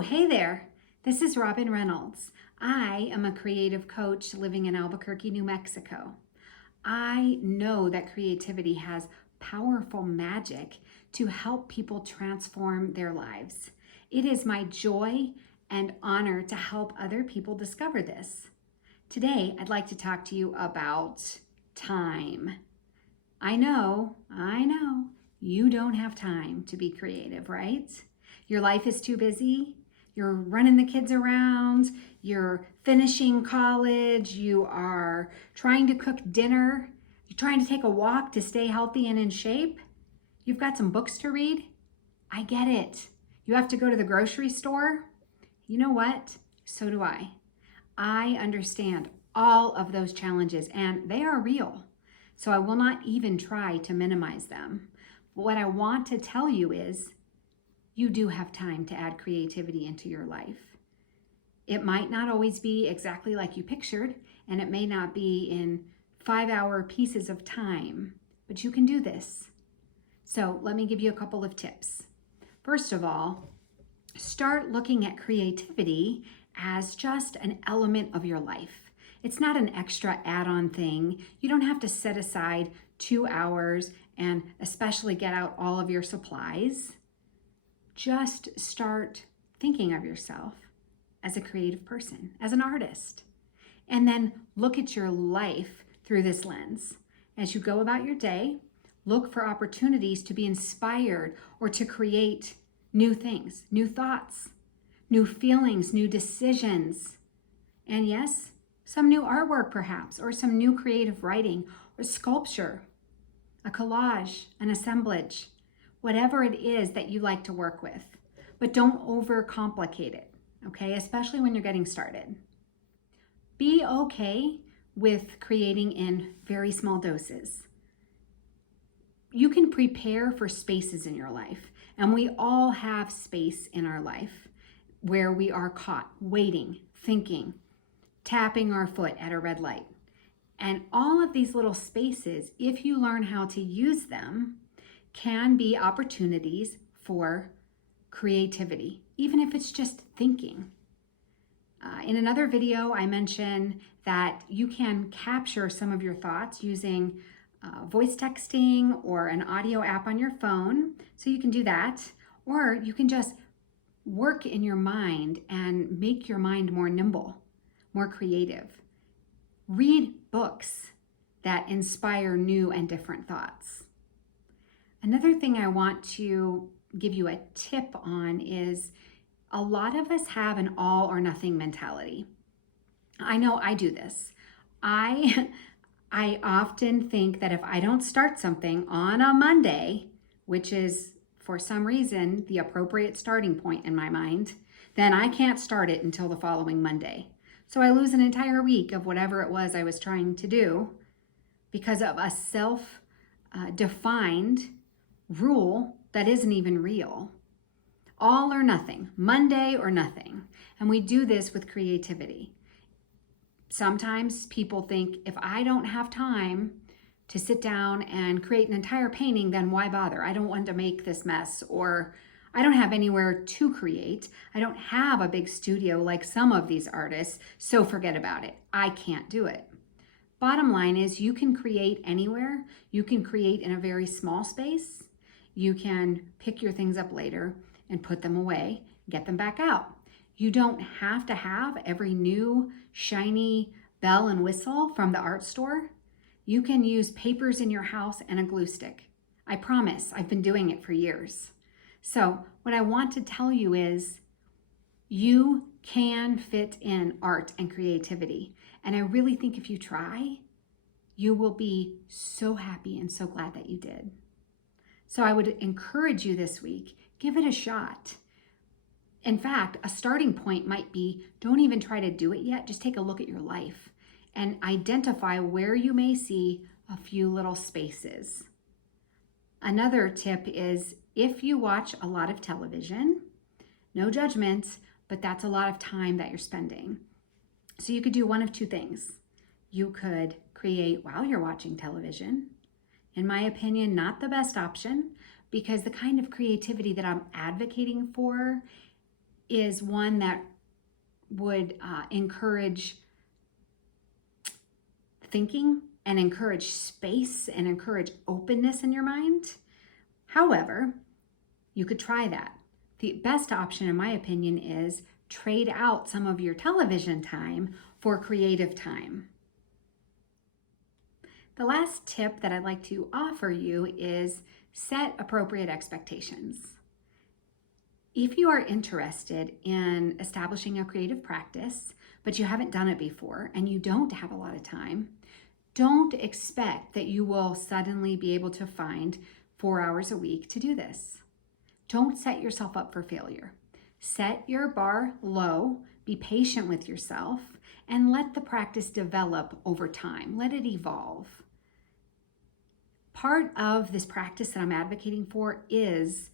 Hey there. This is Robin Reynolds. I am a creative coach living in Albuquerque, New Mexico. I know that creativity has powerful magic to help people transform their lives. It is my joy and honor to help other people discover this. Today, I'd like to talk to you about time. I know, you don't have time to be creative, right? Your life is too busy. You're running the kids around. You're finishing college. You are trying to cook dinner. You're trying to take a walk to stay healthy and in shape. You've got some books to read. I get it. You have to go to the grocery store. You know what? So do I. I understand all of those challenges, and they are real. So I will not even try to minimize them. But what I want to tell you is you do have time to add creativity into your life. It might not always be exactly like you pictured, and it may not be in 5-hour pieces of time, but you can do this. So let me give you a couple of tips. First of all, start looking at creativity as just an element of your life. It's not an extra add-on thing. You don't have to set aside 2 hours and especially get out all of your supplies. Just start thinking of yourself as a creative person, as an artist, and then look at your life through this lens. As you go about your day, look for opportunities to be inspired or to create new things, new thoughts, new feelings, new decisions, and yes, some new artwork perhaps, or some new creative writing or sculpture, a collage, an assemblage, whatever it is that you like to work with. But don't overcomplicate it, okay? Especially when you're getting started. Be okay with creating in very small doses. You can prepare for spaces in your life, and we all have space in our life where we are caught, waiting, thinking, tapping our foot at a red light. And all of these little spaces, if you learn how to use them, can be opportunities for creativity, even if it's just thinking. In another video, I mentioned that you can capture some of your thoughts using voice texting or an audio app on your phone. So you can do that, or you can just work in your mind and make your mind more nimble, more creative. Read books that inspire new and different thoughts. Another thing I want to give you a tip on is a lot of us have an all or nothing mentality. I know I do this. I often think that if I don't start something on a Monday, which is for some reason the appropriate starting point in my mind, then I can't start it until the following Monday. So I lose an entire week of whatever it was I was trying to do because of a self-defined rule that isn't even real. All or nothing, Monday or nothing. And we do this with creativity. Sometimes people think if I don't have time to sit down and create an entire painting, then why bother? I don't want to make this mess, or I don't have anywhere to create. I don't have a big studio like some of these artists, so forget about it. I can't do it. Bottom line is you can create anywhere. You can create in a very small space. You can pick your things up later and put them away, get them back out. You don't have to have every new shiny bell and whistle from the art store. You can use papers in your house and a glue stick. I promise, I've been doing it for years. So what I want to tell you is you can fit in art and creativity. And I really think if you try, you will be so happy and so glad that you did. So I would encourage you this week, give it a shot. In fact, a starting point might be, don't even try to do it yet. Just take a look at your life and identify where you may see a few little spaces. Another tip is if you watch a lot of television, no judgment, but that's a lot of time that you're spending. So you could do one of two things. You could create while you're watching television. In my opinion, not the best option, because the kind of creativity that I'm advocating for is one that would encourage thinking and encourage space and encourage openness in your mind. However, you could try that. The best option, in my opinion, is trade out some of your television time for creative time. The last tip that I'd like to offer you is set appropriate expectations. If you are interested in establishing a creative practice, but you haven't done it before and you don't have a lot of time, don't expect that you will suddenly be able to find 4 hours a week to do this. Don't set yourself up for failure. Set your bar low, be patient with yourself, and let the practice develop over time. Let it evolve. Part of this practice that I'm advocating for is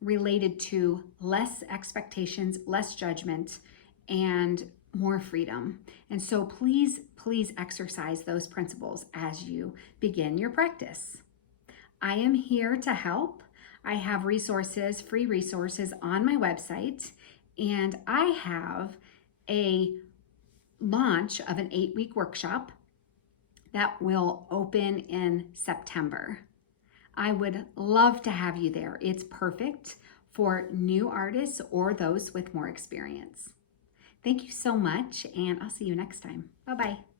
related to less expectations, less judgment, and more freedom. And so please exercise those principles as you begin your practice. I am here to help. I have resources, free resources on my website, and I have a launch of an 8-week workshop that will open in September. I would love to have you there. It's perfect for new artists or those with more experience. Thank you so much, and I'll see you next time. Bye-bye.